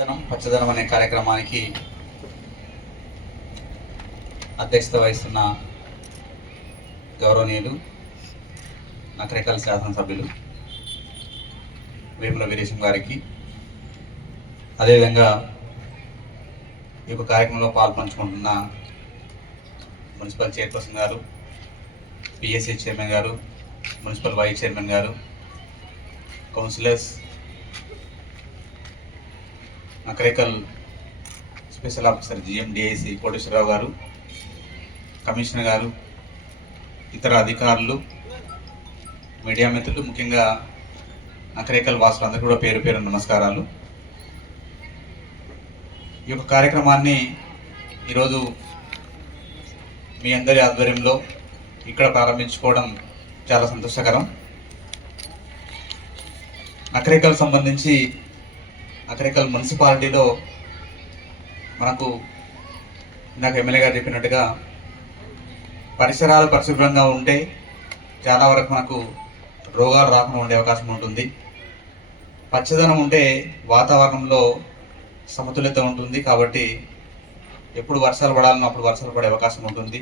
ధనం పచ్చదనం అనే కార్యక్రమానికి అధ్యక్షత వహిస్తున్న గౌరవనీయులు నకరికల్ శాసనసభ్యులు వేముల వీరేశం గారికి. అదేవిధంగా ఈ యొక్క కార్యక్రమంలో పాల్పంచుకుంటున్న municipal chairperson garu PSC chairman garu municipal vice chairman garu councillors Nakrekal special officer GMDIC Koteswara Rao garu commissioner garu ఇతర అధికారులు మీడియా మిత్రులు ముఖ్యంగా నకరేకల్ అందరు కూడా పేరు పేరు నమస్కారాలు. ఈ యొక్క కార్యక్రమాన్ని ఈరోజు మీ అందరి ఆధ్వర్యంలో ఇక్కడ ప్రారంభించుకోవడం చాలా సంతోషకరం. నకరేకల్ సంబంధించి నకరేకల్ మున్సిపాలిటీలో మనకు ఇందాక ఎమ్మెల్యే గారు చెప్పినట్టుగా పరిసరాలు పరిశుభ్రంగా ఉంటే చాలా వరకు మనకు రోగాలు రాకుండా ఉండే అవకాశం ఉంటుంది. పచ్చదనం ఉంటే వాతావరణంలో సమతుల్యత ఉంటుంది కాబట్టి ఎప్పుడు వర్షాలు పడాలన్నా అప్పుడు వర్షాలు పడే అవకాశం ఉంటుంది.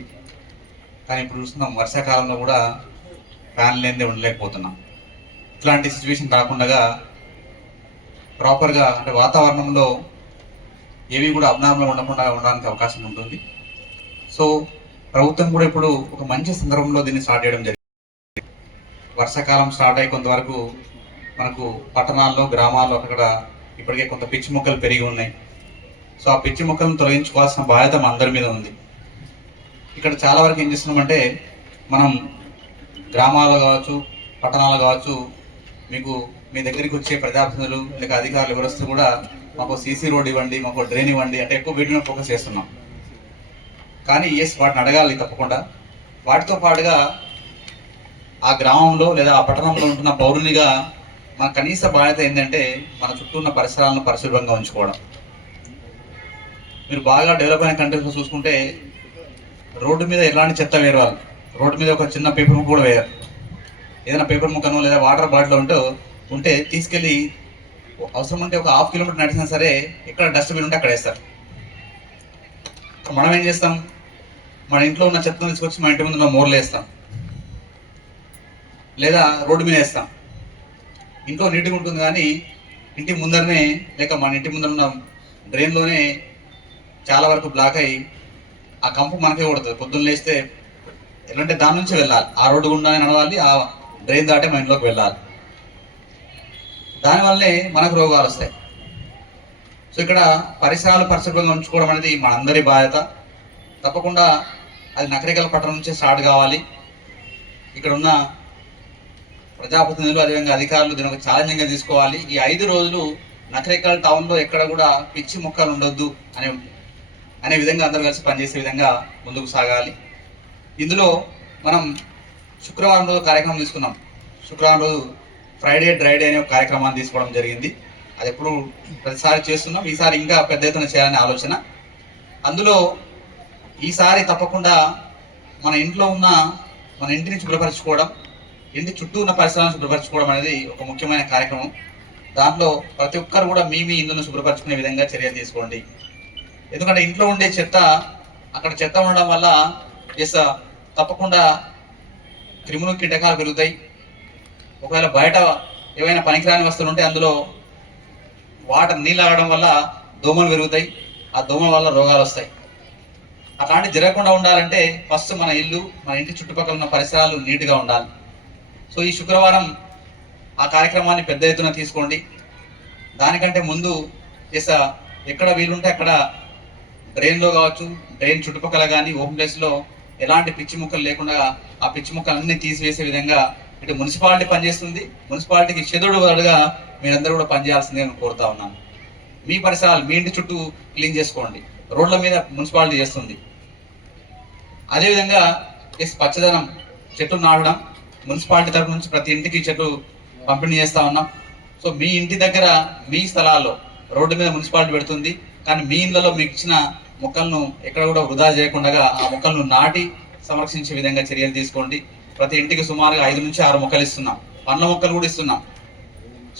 కానీ ఇప్పుడు చూస్తున్నాం వర్షాకాలంలో కూడా ఫ్యాన్ లేనిదే ఉండలేకపోతున్నాం. ఇట్లాంటి సిచ్యువేషన్ రాకుండా ప్రాపర్గా అంటే వాతావరణంలో ఏవి కూడా అబ్నార్మల్ ఉండకుండా ఉండడానికి అవకాశం ఉంటుంది. సో ప్రభుత్వం కూడా ఇప్పుడు ఒక మంచి సందర్భంలో దీన్ని స్టార్ట్ చేయడం జరిగింది. వర్షాకాలం స్టార్ట్ అయ్యి కొంతవరకు మనకు పట్టణాల్లో గ్రామాల్లో అక్కడ ఇప్పటికే కొంత పిచ్చి మొక్కలు పెరిగి ఉన్నాయి. సో ఆ పిచ్చి మొక్కలను తొలగించుకోవాల్సిన బాధ్యత మన అందరి మీద ఉంది. ఇక్కడ చాలా వరకు ఏం చేస్తున్నామంటే మనం గ్రామాలు కావచ్చు పట్టణాలు కావచ్చు మీకు మీ దగ్గరికి వచ్చే ప్రజాప్రతినిధులు లేక అధికారులు ఎవరొస్తూ కూడా మాకు సీసీ రోడ్ ఇవ్వండి మాకు డ్రైన్ ఇవ్వండి అంటే ఎక్కువ వీటిలో ఫోకస్ చేస్తున్నాం. కానీ ఎస్ వాటిని అడగాలి తప్పకుండా. వాటితో పాటుగా ఆ గ్రామంలో లేదా ఆ పట్టణంలో ఉంటున్న పౌరునిగా మన కనీస బాధ్యత ఏంటంటే మన చుట్టూ ఉన్న పరిసరాలను పరిశుభ్రంగా ఉంచుకోవడం. మీరు బాగా డెవలప్ అయిన కంట్రీస్లో చూసుకుంటే రోడ్డు మీద ఎలాంటి చెత్త వేరే వాళ్ళు. రోడ్డు మీద ఒక చిన్న పేపర్ ముక్క కూడా వేయరు. ఏదైనా పేపర్ ముక్కను లేదా వాటర్ బాటిల్ ఉంటే ఉంటే తీసుకెళ్ళి అవసరం ఉంటే ఒక హాఫ్ కిలోమీటర్ నడిచినా సరే ఎక్కడ డస్ట్బిన్ ఉంటే అక్కడ వేస్తారు. మనం ఏం చేస్తాం? మన ఇంట్లో ఉన్న చెత్తను తీసుకొచ్చి మన ఇంటి ముందు ఉన్న మోర్లు వేస్తాం. లేదా రోడ్డు మీద వేస్తాం. ఇంట్లో నీట్గా ఉంటుంది కానీ ఇంటి ముందరనే లేక మన ఇంటి ముందర ఉన్న డ్రైన్లోనే చాలా వరకు బ్లాక్ అయ్యి ఆ కంపు మనకే కొడుతుంది. పొద్దున్న లేస్తే ఎలాంటి దాని నుంచి వెళ్ళాలి. ఆ రోడ్డు గుండానే నడవాలి ఆ డ్రైన్ దాటే మా ఇంట్లోకి వెళ్ళాలి. దానివల్లనే మనకు రోగాలు వస్తాయి. సో ఇక్కడ పరిసరాలు పరిశుభ్రంగా ఉంచుకోవడం అనేది మనందరి బాధ్యత. తప్పకుండా అది నకరికల పట్టణం నుంచే స్టార్ట్ కావాలి. ఇక్కడ ఉన్న ప్రజాప్రతినిధులు అదేవిధంగా అధికారులు దీని ఒక ఛాలెంజింగ్గా తీసుకోవాలి. ఈ ఐదు రోజులు నకరికల్ టౌన్లో ఎక్కడ కూడా పిచ్చి మొక్కలు ఉండొద్దు అనే అనే విధంగా అందరూ కలిసి పనిచేసే విధంగా ముందుకు సాగాలి. ఇందులో మనం శుక్రవారం రోజు కార్యక్రమం తీసుకున్నాం. శుక్రవారం రోజు ఫ్రైడే డ్రైడే అనే ఒక కార్యక్రమాన్ని తీసుకోవడం జరిగింది. అది ఎప్పుడు ప్రతిసారి చేస్తున్నాం. ఈసారి ఇంకా పెద్ద ఎత్తున చేయాలనే ఆలోచన. అందులో ఈసారి తప్పకుండా మన ఇంట్లో ఉన్న మన ఇంటిని శుభ్రపరచుకోవడం ఇంటి చుట్టూ ఉన్న పరిసరాలను శుభ్రపరచుకోవడం అనేది ఒక ముఖ్యమైన కార్యక్రమం. దాంట్లో ప్రతి ఒక్కరు కూడా మీ మీ ఇల్లును శుభ్రపరచుకునే విధంగా చర్యలు తీసుకోండి. ఎందుకంటే ఇంట్లో ఉండే చెత్త అక్కడ చెత్త ఉండడం వల్ల ఎస్ తప్పకుండా క్రిములు కీటకాలు పెరుగుతాయి. ఒకవేళ బయట ఏవైనా పనికిరాని వస్తువులు ఉంటే అందులో వాటర్ నీళ్ళు ఆగడం వల్ల దోమలు పెరుగుతాయి. ఆ దోమల వల్ల రోగాలు వస్తాయి. అలాంటి జరగకుండా ఉండాలంటే ఫస్ట్ మన ఇల్లు మన ఇంటి చుట్టుపక్కల ఉన్న పరిసరాలు నీట్గా ఉండాలి. సో ఈ శుక్రవారం ఆ కార్యక్రమాన్ని పెద్ద ఎత్తున తీసుకోండి. దానికంటే ముందు ఎస్ ఎక్కడ వీలుంటే అక్కడ డ్రైన్లో కావచ్చు డ్రైన్ చుట్టుపక్కల కానీ ఓపెన్ ప్లేస్లో ఎలాంటి పిచ్చి ముక్కలు లేకుండా ఆ పిచ్చి ముక్కలన్నీ తీసివేసే విధంగా ఇటు మున్సిపాలిటీ పనిచేస్తుంది. మున్సిపాలిటీకి చెదుడు వరగా మీరందరూ కూడా పనిచేయాల్సిందే నేను కోరుతా ఉన్నాను. మీ పరిసరాలు మీ ఇంటి చుట్టూ క్లీన్ చేసుకోండి. రోడ్ల మీద మున్సిపాలిటీ చేస్తుంది. అదేవిధంగా ఎస్ పచ్చదనం చెట్లు నాటడం మున్సిపాలిటీ తరపు నుంచి ప్రతి ఇంటికి చెట్లు పంపిణీ చేస్తా ఉన్నాం. సో మీ ఇంటి దగ్గర మీ స్థలాల్లో రోడ్డు మీద మున్సిపాలిటీ పెడుతుంది. కానీ మీ ఇళ్ళలో మీకు ఇచ్చిన మొక్కలను ఎక్కడ కూడా వృధా చేయకుండా ఆ మొక్కలను నాటి సంరక్షించే విధంగా చర్యలు తీసుకోండి. ప్రతి ఇంటికి సుమారుగా ఐదు నుంచి ఆరు మొక్కలు ఇస్తున్నాం. పండ్ల మొక్కలు కూడా ఇస్తున్నాం.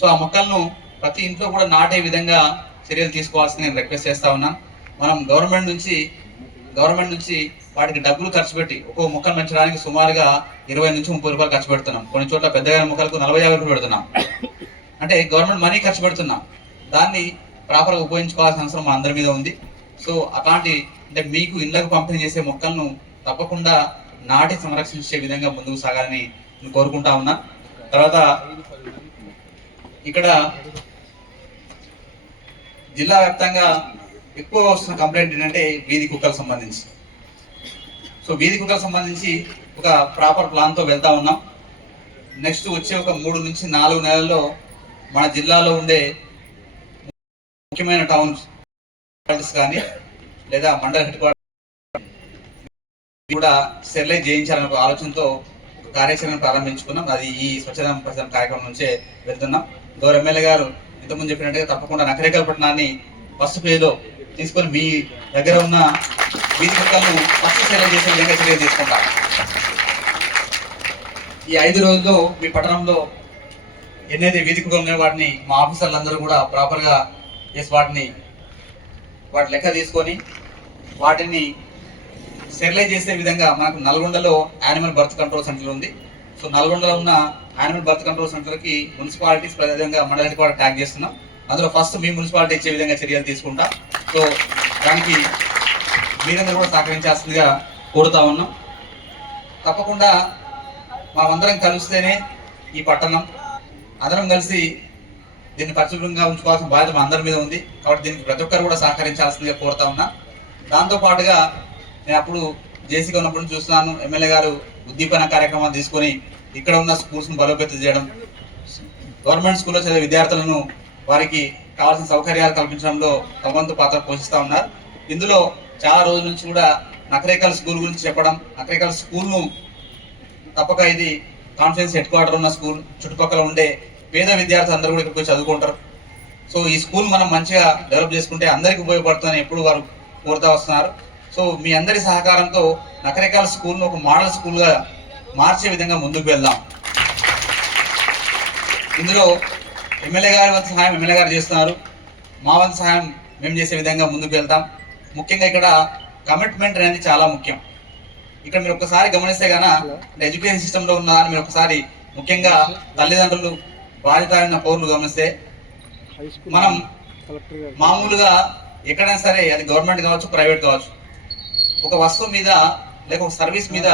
సో ఆ మొక్కలను ప్రతి ఇంట్లో కూడా నాటే విధంగా చర్యలు తీసుకోవాల్సింది నేను రిక్వెస్ట్ చేస్తా ఉన్నాను మనం గవర్నమెంట్ నుంచి గవర్నమెంట్ నుంచి వాటికి డబ్బులు ఖర్చు పెట్టి ఒక్కో మొక్కను పెంచడానికి సుమారుగా ఇరవై నుంచి ముప్పై రూపాయలు ఖర్చు పెడుతున్నాం. కొన్ని చోట్ల పెద్దగా మొక్కలకు నలభై యాభై రూపాయలు పెడుతున్నాం. అంటే గవర్నమెంట్ మనీ ఖర్చు పెడుతున్నాం. దాన్ని ప్రాపర్గా ఉపయోగించుకోవాల్సిన అవసరం మా అందరి మీద ఉంది. సో అలాంటి అంటే మీకు ఇళ్ళకు పంపిణీ చేసే మొక్కలను తప్పకుండా నాటి సంరక్షించే విధంగా ముందుకు సాగాలని నేను కోరుకుంటా ఉన్నా. తర్వాత ఇక్కడ జిల్లా వ్యాప్తంగా ఎక్కువ వస్తున్న కంప్లైంట్ ఏంటంటే వీధి కుక్కలకు సంబంధించి. సో వీధి కుక్కలకు సంబంధించి ఒక ప్రాపర్ ప్లాన్తో వెళ్తా ఉన్నాం. నెక్స్ట్ వచ్చే ఒక మూడు నుంచి నాలుగు నెలల్లో మన జిల్లాలో ఉండే ముఖ్యమైన టౌన్స్ కానీ లేదా మండల హెడ్ క్వార్టర్ కూడా స్టెరిలైజ్ చేయించాలనే ఒక ఆలోచనతో కార్యాచరణ ప్రారంభించుకున్నాం. అది ఈ స్వచ్ఛత ప్రచారం కార్యక్రమం నుంచే వెళ్తున్నాం. గౌరవ ఎమ్మెల్యే గారు ఇంతకుముందు చెప్పినట్టుగా తప్పకుండా నకరేకల పట్టణాన్ని ఫస్ట్ పేలో తీసుకొని మీ దగ్గర ఉన్న వీధి కుక్కలను ఫస్ట్ స్టెరిలైజ్ చేసే విధంగా చర్యలు తీసుకుంటాం ఈ ఐదు రోజుల్లో మీ పట్టణంలో ఎన్నైతే వీధి కుక్కలు ఉన్నాయో వాటిని మా ఆఫీసర్లు అందరూ కూడా ప్రాపర్గా చేసి వాటిని వాటి లెక్క తీసుకొని వాటిని స్టెరిలైజ్ చేసే విధంగా మనకు నల్గొండలో యానిమల్ బర్త్ కంట్రోల్ సెంటర్ ఉంది. సో నల్గొండలో ఉన్న యానిమల్ బర్త్ కంట్రోల్ సెంటర్కి మున్సిపాలిటీస్ ప్రత్యేకంగా మండల హెడ్ కూడా ట్యాగ్ చేస్తున్నాం. అందులో ఫస్ట్ మీ మున్సిపాలిటీ ఇచ్చే విధంగా చర్యలు తీసుకుంటాం. సో దానికి మీరందరూ కూడా సహకరించాల్సిందిగా కోరుతా ఉన్నాం. తప్పకుండా మనమందరం కలిస్తేనే ఈ పట్టణం అందరం కలిసి దీన్ని పరిశుభ్రంగా ఉంచుకోవాల్సిన బాధ్యత మా అందరి మీద ఉంది. కాబట్టి దీనికి ప్రతి ఒక్కరు కూడా సహకరించాల్సిందిగా కోరుతా ఉన్నా. దాంతో పాటుగా నేను అప్పుడు జేసీగా ఉన్నప్పుడు చూస్తున్నాను ఎమ్మెల్యే గారు ఉద్దీపన కార్యక్రమాలు తీసుకొని ఇక్కడ ఉన్న స్కూల్స్ను బలోపేతం చేయడం గవర్నమెంట్ స్కూల్లో చదివే విద్యార్థులను వారికి కావాల్సిన సౌకర్యాలు కల్పించడంలో తమవంతు పాత్ర పోషిస్తూ ఉన్నారు. ఇందులో చాలా రోజుల నుంచి కూడా నకరేకల్ స్కూల్ గురించి చెప్పడం నకరేకల్ స్కూల్ను తప్పక ఇది కాన్ఫరెన్స్ హెడ్ క్వార్టర్ ఉన్న స్కూల్ చుట్టుపక్కల ఉండే పేద విద్యార్థులు అందరూ కూడా ఇక్కడికి చదువుకుంటారు. సో ఈ స్కూల్ మనం మంచిగా డెవలప్ చేసుకుంటే అందరికీ ఉపయోగపడుతుందని ఎప్పుడు వారు కోరుతా వస్తున్నారు. సో మీ అందరి సహకారంతో నకరకాల స్కూల్ను ఒక మోడల్ స్కూల్గా మార్చే విధంగా ముందుకు వెళ్దాం. ఇందులో ఎమ్మెల్యే గారి వంతు సహాయం ఎమ్మెల్యే గారు చేస్తున్నారు. మా వంతు సహాయం మేము చేసే విధంగా ముందుకు వెళ్తాం ముఖ్యంగా ఇక్కడ కమిట్మెంట్ అనేది చాలా ముఖ్యం. ఇక్కడ మీరు ఒకసారి గమనిస్తే గాన ఎడ్యుకేషన్ సిస్టంలో ఉన్న మీరు ఒకసారి ముఖ్యంగా తల్లిదండ్రులు బాధిత పౌరులు గమనిస్తే మనం మామూలుగా ఎక్కడైనా సరే అది గవర్నమెంట్ కావచ్చు ప్రైవేట్ కావచ్చు. ఒక వస్తువు మీద లేక ఒక సర్వీస్ మీద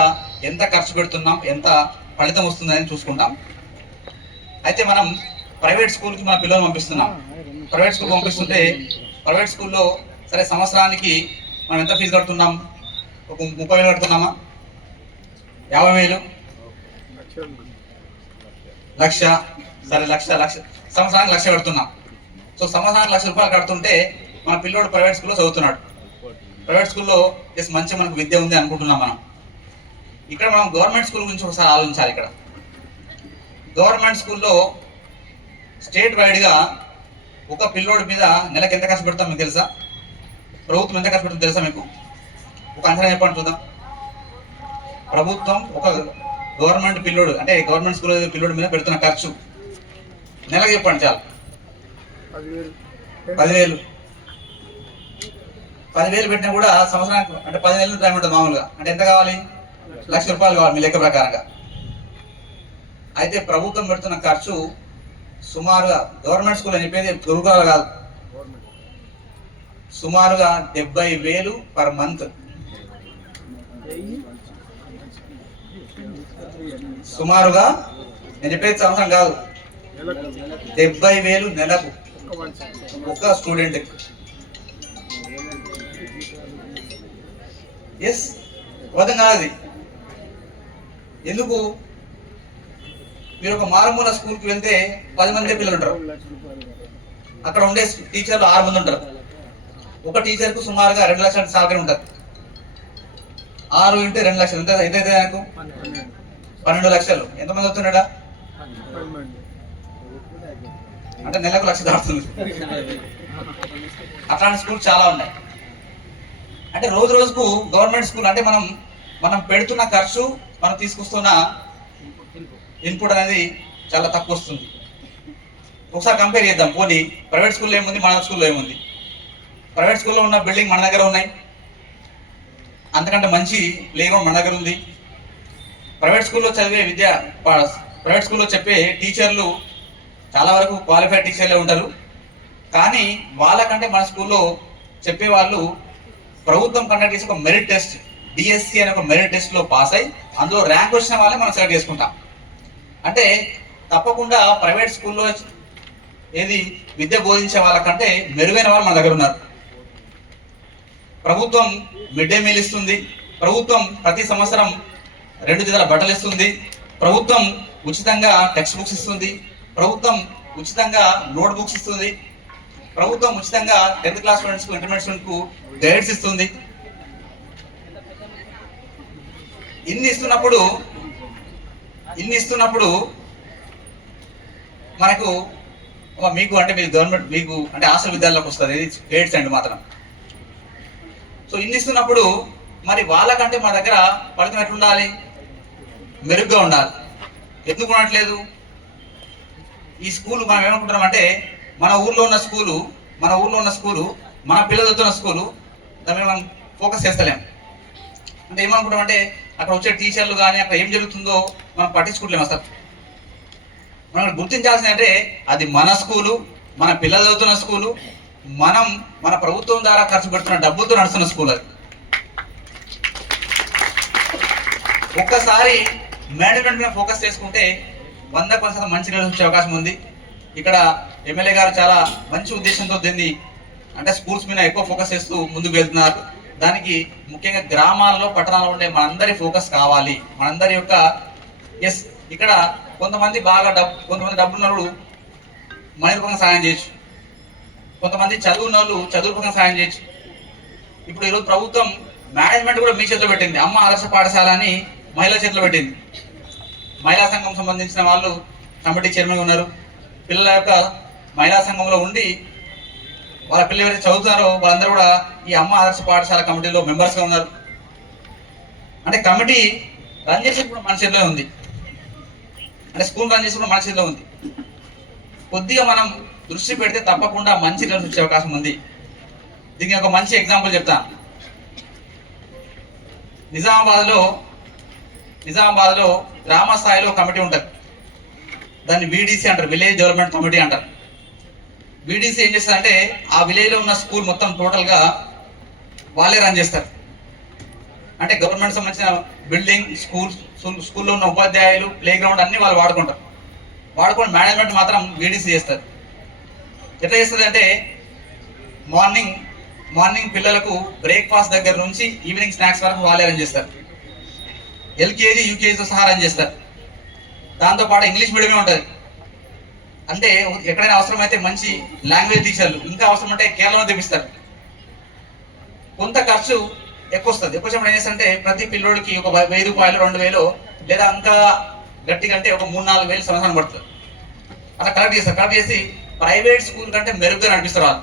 ఎంత ఖర్చు పెడుతున్నాం ఎంత ఫలితం వస్తుందని చూసుకుంటాం. అయితే మనం ప్రైవేట్ స్కూల్కి మన పిల్లలు పంపిస్తున్నాం. ప్రైవేట్ స్కూల్ పంపిస్తుంటే ప్రైవేట్ స్కూల్లో సరే సంవత్సరానికి మనం ఎంత ఫీజు కడుతున్నాం? ఒక ముప్పై వేలు కడుతున్నామా? యాభై వేలు? లక్ష? సరే లక్ష లక్ష. సంవత్సరానికి లక్ష కడుతున్నాం. సో సంవత్సరానికి లక్ష రూపాయలు కడుతుంటే మన పిల్లోడు ప్రైవేట్ స్కూల్లో చదువుతున్నాడు. ప్రైవేట్ స్కూల్లో ఎస్ మంచి మనకు విద్య ఉంది అనుకుంటున్నాం మనం. ఇక్కడ మనం గవర్నమెంట్ స్కూల్ గురించి ఒకసారి ఆలోచించాలి ఇక్కడ. గవర్నమెంట్ స్కూల్లో స్టేట్ వైడ్గా ఒక పిల్లోడి మీద నెలకు ఎంత ఖర్చు పెడతాం మీకు తెలుసా? ప్రభుత్వం ఎంత ఖర్చు పెడుతుందో తెలుసా మీకు? ఒక అంచనా చెప్పండి చూద్దాం. ప్రభుత్వం ఒక గవర్నమెంట్ పిల్లోడు అంటే గవర్నమెంట్ స్కూల్ పిల్లోడి మీద పెడుతున్న ఖర్చు. నెలకు చెప్పండి చాలు. పదివేలు. పదివేలు పెట్టినా కూడా సంవత్సరానికి అంటే పదివేలు టైం ఉంటుంది మామూలుగా. అంటే ఎంత కావాలి? లక్ష రూపాయలు కావాలి మీ లెక్క ప్రకారంగా. అయితే ప్రభుత్వం పెడుతున్న ఖర్చు సుమారుగా గవర్నమెంట్ స్కూల్ అని చెప్పేది గురుకులాలు కాదు. సుమారుగా డెబ్బై వేలు పర్ మంత్. సుమారుగా నేను చెప్పేది సంవత్సరం కాదు. డెబ్బై వేలు నెలకు ఒక స్టూడెంట్ ఎస్ అబద్ధం కాదు. అది ఎందుకు? మీరు ఒక మారుమూల స్కూల్కి వెళ్తే పది మంది పిల్లలు ఉంటారు. అక్కడ ఉండే టీచర్లు ఆరు మంది ఉంటారు. ఒక టీచర్కు సుమారుగా రెండు లక్షల సాలరీ ఉంటుంది. ఆరు ఇంటే రెండు లక్షలు ఎంత అయితే నాకు పన్నెండు లక్షలు. ఎంతమంది అవుతున్నాడా అంటే నెలకు లక్ష దాడుతుంది అట్లాంటి స్కూల్ చాలా ఉన్నాయి. అంటే రోజు రోజుకు గవర్నమెంట్ స్కూల్ అంటే మనం మనం పెడుతున్న ఖర్చు మనం తీసుకొస్తున్న ఇన్పుట్ అనేది చాలా తక్కువ వస్తుంది. ఒకసారి కంపేర్ చేద్దాం. పోనీ ప్రైవేట్ స్కూల్లో ఏముంది మన స్కూల్లో ఏముంది? ప్రైవేట్ స్కూల్లో ఉన్న బిల్డింగ్ మన దగ్గర ఉన్నాయి. అంతకంటే మంచి ప్లేగ్రౌండ్ మన దగ్గర ఉంది. ప్రైవేట్ స్కూల్లో చదివే విద్య ప్రైవేట్ స్కూల్లో చెప్పే టీచర్లు చాలా వరకు క్వాలిఫైడ్ టీచర్లే ఉంటారు. కానీ వాళ్ళకంటే మన స్కూల్లో చెప్పే వాళ్ళు ప్రభుత్వం కండక్ట్ చేసే ఒక మెరిట్ టెస్ట్ డిఎస్సి అనే ఒక మెరిట్ టెస్ట్లో పాస్ అయ్యి అందులో ర్యాంక్ వచ్చిన వాళ్ళే మనం సెలెక్ట్ చేసుకుంటాం. అంటే తప్పకుండా ప్రైవేట్ స్కూల్లో ఏది విద్య బోధించే వాళ్ళకంటే మెరుగైన వాళ్ళు మన దగ్గర ఉన్నారు. ప్రభుత్వం మిడ్ డే మీల్ ఇస్తుంది ప్రభుత్వం ప్రతి సంవత్సరం రెండు జతల బట్టలు ఇస్తుంది ప్రభుత్వం ఉచితంగా టెక్స్ట్ బుక్స్ ఇస్తుంది ప్రభుత్వం ఉచితంగా నోట్ బుక్స్ ఇస్తుంది ప్రభుత్వం ఉచితంగా టెన్త్ క్లాస్ స్టూడెంట్స్కు ఇంటర్మీడియట్ స్టూడెంట్కు గైడ్స్ ఇస్తుంది. ఇన్ని ఇస్తున్నప్పుడు ఇన్ని ఇస్తున్నప్పుడు మనకు మీకు అంటే మీరు గవర్నమెంట్ మీకు అంటే హాస్టల్ విద్యాలయంలోకి వస్తుంది ఇది గైడ్స్ అండి మాత్రం. సో ఇన్ని ఇస్తున్నప్పుడు మరి వాళ్ళకంటే మన దగ్గర ఫలితం ఎట్లుండాలి? మెరుగ్గా ఉండాలి. ఎందుకు ఉండట్లేదు? ఈ స్కూల్ మనం ఏమనుకుంటున్నాం అంటే మన ఊర్లో ఉన్న స్కూలు మన ఊర్లో ఉన్న స్కూలు మన పిల్లలు చదువుతున్న స్కూలు దాని మీద మనం ఫోకస్ చేస్తలేం. అంటే ఏమనుకుంటాం అంటే అక్కడ వచ్చే టీచర్లు కానీ అక్కడ ఏం జరుగుతుందో మనం పట్టించుకుంటలేము అసలు. మనం గుర్తించాల్సింది అంటే అది మన స్కూలు మన పిల్లలు చదువుతున్న స్కూలు మనం మన ప్రభుత్వం ద్వారా ఖర్చు పెడుతున్న డబ్బుతో నడుస్తున్న స్కూల్ అది. ఒక్కసారి మేనేజ్మెంట్ మీద ఫోకస్ చేసుకుంటే వంద పర్సెంట్ మంచి రిజల్ట్స్ వచ్చే అవకాశం ఉంది. ఇక్కడ ఎమ్మెల్యే గారు చాలా మంచి ఉద్దేశంతో దీన్ని అంటే స్కూల్స్ మీద ఎక్కువ ఫోకస్ చేస్తూ ముందుకు వెళ్తున్నారు. దానికి ముఖ్యంగా గ్రామాలలో పట్టణాల్లో ఉండే మనందరి ఫోకస్ కావాలి. మనందరి యొక్క ఎస్ ఇక్కడ కొంతమంది బాగా డబ్బు కొంతమంది డబ్బున్న వాళ్ళు మన రూపంగా సాయం చేయొచ్చు. కొంతమంది చదువున్న వాళ్ళు చదువు రూపంగా సాయం చేయొచ్చు. ఇప్పుడు ఈరోజు ప్రభుత్వం మేనేజ్మెంట్ కూడా మీ చేతిలో పెట్టింది. అమ్మ ఆదర్శ పాఠశాల అని మహిళా చేతిలో పెట్టింది. మహిళా సంఘం సంబంధించిన వాళ్ళు కమిటీ చైర్మన్ ఉన్నారు. పిల్లల యొక్క మహిళా సంఘంలో ఉండి వాళ్ళ పిల్లలు ఎవరైతే చదువుతున్నారో వాళ్ళందరూ కూడా ఈ అమ్మ ఆదర్శ పాఠశాల కమిటీలో మెంబర్స్గా ఉన్నారు. అంటే కమిటీ రన్ చేసేప్పుడు మన చేతిలో ఉంది. అంటే స్కూల్ రన్ చేసేప్పుడు మన చేతిలో ఉంది. కొద్దిగా మనం దృష్టి పెడితే తప్పకుండా మంచి రిజల్ట్స్ వచ్చే అవకాశం ఉంది. దీనికి ఒక మంచి ఎగ్జాంపుల్ చెప్తాను నిజామాబాద్లో నిజామాబాద్లో గ్రామ స్థాయిలో కమిటీ ఉంటుంది. దాన్ని వీడీసీ అంటారు విలేజ్ డెవలప్మెంట్ కమిటీ అంటారు. వీడీసీ ఏం చేస్తారంటే ఆ విలేజ్లో ఉన్న స్కూల్ మొత్తం టోటల్గా వాళ్ళే రన్ చేస్తారు. అంటే గవర్నమెంట్ సంబంధించిన బిల్డింగ్ స్కూల్ స్కూల్లో ఉన్న ఉపాధ్యాయులు ప్లే గ్రౌండ్ అన్ని వాళ్ళు వాడుకుంటారు. వాడుకొని మేనేజ్మెంట్ మాత్రం వీడీసీ చేస్తారు. ఎట్లా చేస్తుంది అంటే మార్నింగ్ మార్నింగ్ పిల్లలకు బ్రేక్ఫాస్ట్ దగ్గర నుంచి ఈవినింగ్ స్నాక్స్ వరకు వాళ్ళే అరేంజ్ చేస్తారు. ఎల్కేజీ యూకేజీతో సహా అరేంజ్ చేస్తారు. దాంతోపాటు ఇంగ్లీష్ మీడియమే ఉంటుంది. అంటే ఎక్కడైనా అవసరమైతే మంచి లాంగ్వేజ్ టీచర్లు ఇంకా అవసరం అంటే కేరళలో తెప్పిస్తారు. కొంత ఖర్చు ఎక్కువ వస్తుంది ఎక్కువ చెప్పడం ఏం చేస్తారంటే ప్రతి పిల్లోడికి ఒక వెయ్యి రూపాయలు రెండు వేలు లేదా ఇంకా గట్టిగా అంటే ఒక మూడు నాలుగు వేలు సంవత్సరం పడుతుంది. అట్లా కలెక్ట్ చేస్తారు. కలెక్ట్ చేసి ప్రైవేట్ స్కూల్ కంటే మెరుగ్గా నడిపిస్తారు వాళ్ళు.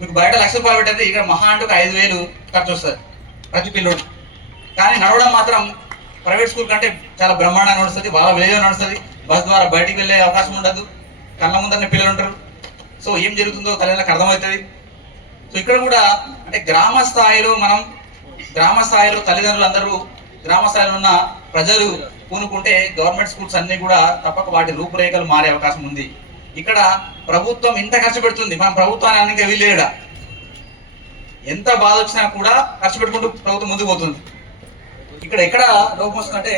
మీకు బయట లక్ష రూపాయలు పెట్టారు ఇక్కడ మహా అంటే ఒక ఐదు వేలు ఖర్చు వస్తుంది ప్రతి పిల్లోడు కానీ నడవడం మాత్రం ప్రైవేట్ స్కూల్ కంటే చాలా బ్రహ్మాండంగా నడుస్తుంది వాళ్ళ విలేజ్లో నడుస్తుంది. బస్ ద్వారా బయటికి వెళ్ళే అవకాశం ఉండదు. కళ్ళ ముందరనే పిల్లలు ఉంటారు. సో ఏం జరుగుతుందో తల్లిదండ్రులకు అర్థమవుతుంది. సో ఇక్కడ కూడా అంటే గ్రామ స్థాయిలో మనం గ్రామ స్థాయిలో తల్లిదండ్రులు అందరూ గ్రామ స్థాయిలో ఉన్న ప్రజలు పూనుకుంటే గవర్నమెంట్ స్కూల్స్ అన్ని కూడా తప్పక వాటి రూపురేఖలు మారే అవకాశం ఉంది. ఇక్కడ ప్రభుత్వం ఇంత ఖర్చు పెడుతుంది. మనం ప్రభుత్వాన్ని అనగా వీలేడా ఎంత బాధ వచ్చినా కూడా ఖర్చు పెట్టుకుంటూ ప్రభుత్వం ముందుకు పోతుంది. ఇక్కడ ఎక్కడ లోపం వస్తుందంటే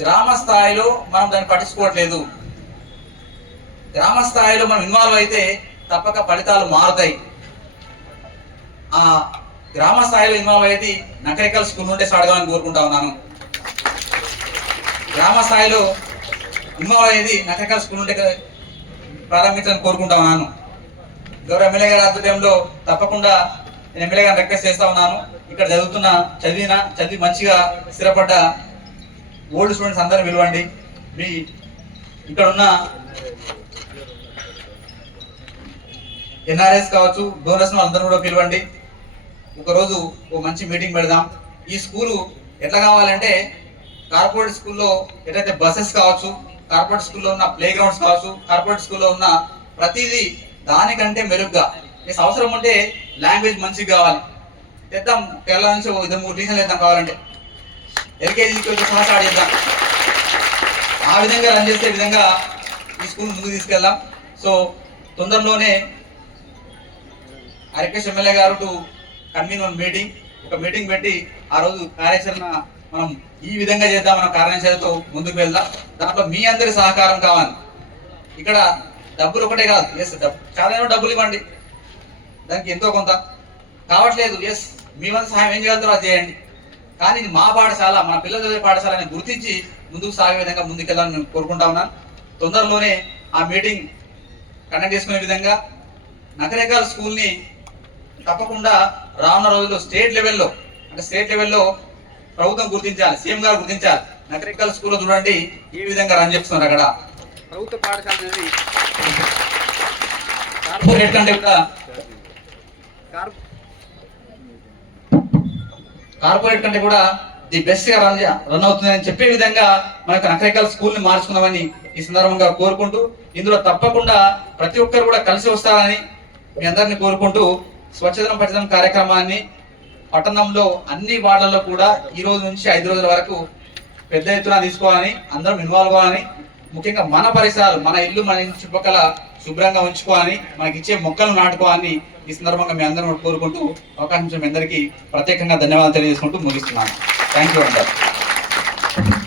గ్రామ స్థాయిలో మనం దాన్ని పట్టించుకోవట్లేదు. గ్రామ స్థాయిలో మనం ఇన్వాల్వ్ అయితే తప్పక ఫలితాలు మారుతాయి. ఆ గ్రామ స్థాయిలో ఇన్వాల్వ్ అయ్యేది నకరికల్ స్కూల్ నుండే స్టార్ట్ కావాలని కోరుకుంటా ఉన్నాను. గ్రామ స్థాయిలో ఇన్వాల్వ్ అయ్యేది నకరికల్ స్కూల్ నుండి ప్రారంభించాలని కోరుకుంటా ఉన్నాను. గౌరవ ఎమ్మెల్యే గారి ఆధ్వర్యంలో తప్పకుండా నేను ఎమ్మెల్యే గారిని రిక్వెస్ట్ చేస్తా ఉన్నాను. ఇక్కడ చదువుతున్న చదివిన చదివి మంచిగా స్థిరపడ్డ ఓల్డ్ స్టూడెంట్స్ అందరూ పిలవండి. మీ ఇక్కడ ఉన్న ఎన్ఆర్ఎస్ కావచ్చు డోనర్స్ అందరూ కూడా పిలవండి. ఒకరోజు ఓ మంచి మీటింగ్ పెడదాం. ఈ స్కూలు ఎట్లా కావాలంటే కార్పొరేట్ స్కూల్లో ఎట్లయితే బస్సెస్ కావచ్చు కార్పొరేట్ స్కూల్లో ఉన్న ప్లే గ్రౌండ్స్ కావచ్చు కార్పొరేట్ స్కూల్లో ఉన్న ప్రతిదీ దానికంటే మెరుగ్గా. ఎస్ అవసరం ఉంటే లాంగ్వేజ్ మంచిగా కావాలి. తెద్దాం కేరళ నుంచి ఇద్దరు మూడు టీచర్లు వేద్దాం కావాలంటే. ఎల్కేజీకి వచ్చి సహా స్టార్ట్ చేద్దాం ఆ విధంగా రన్ చేసే విధంగా ఈ స్కూల్ ముందుకు తీసుకెళ్దాం. సో తొందరలోనే ఆర్ఎక్ఎస్ MLA garu to convene one meeting ఒక మీటింగ్ పెట్టి ఆ రోజు కార్యాచరణ మనం ఈ విధంగా చేద్దాం మన కార్యాచరణతో ముందుకు వెళ్దాం. దాంట్లో మీ అందరి సహకారం కావాలి. ఇక్కడ డబ్బులు ఒకటే కాదు. ఎస్ చాలా డబ్బులు ఇవ్వండి. దానికి ఎంతో కొంత. కావట్లేదు. ఎస్ మీ వంతు సహాయం ఏం చేయగలుగుతారో అది చేయండి. కానీ ఇది మా పాఠశాల మన పిల్లల చదివే పాఠశాల అని గుర్తించి ముందుకు సాగే విధంగా ముందుకెళ్ళాలని నేను కోరుకుంటా ఉన్నాను. తొందరలోనే ఆ మీటింగ్ కండక్ట్ చేసుకునే విధంగా నకరేకాల స్కూల్ని తప్పకుండా రానున్న రోజుల్లో స్టేట్ లెవెల్లో అంటే స్టేట్ లెవెల్లో ప్రభుత్వం గుర్తించాలి సీఎం గారు గుర్తించాలి. నకరేకాల స్కూల్లో చూడండి ఏ విధంగా రన్ చేస్తున్నారు అక్కడ. ప్రభుత్వ పాఠశాల అనేది కార్పొరేట్ కంటే కూడా కార్పొరేట్ కంటే కూడా ది బెస్ట్గా రన్ రన్ అవుతుందని చెప్పే విధంగా మనకు నకరేకల్ స్కూల్ని మార్చుకున్నామని ఈ సందర్భంగా కోరుకుంటూ ఇందులో తప్పకుండా ప్రతి ఒక్కరు కూడా కలిసి వస్తారని మీ అందరిని కోరుకుంటూ స్వచ్ఛదనం పచ్చదనం కార్యక్రమాన్ని పట్టణంలో అన్ని వార్డులలో కూడా ఈ రోజు నుంచి ఐదు రోజుల వరకు పెద్ద ఎత్తున తీసుకోవాలని అందరం ఇన్వాల్వ్ అవ్వాలని ముఖ్యంగా మన పరిసరాలు మన ఇల్లు మన చుట్టుపక్కల శుభ్రంగా ఉంచుకోవాలని మనకి ఇచ్చే మొక్కలు నాటుకోవాలని ఈ సందర్భంగా మీ అందరం కోరుకుంటూ అవకాశం మీ అందరికీ ప్రత్యేకంగా ధన్యవాదాలు తెలియజేసుకుంటూ ముగిస్తున్నాను. థ్యాంక్ యూ అంటారు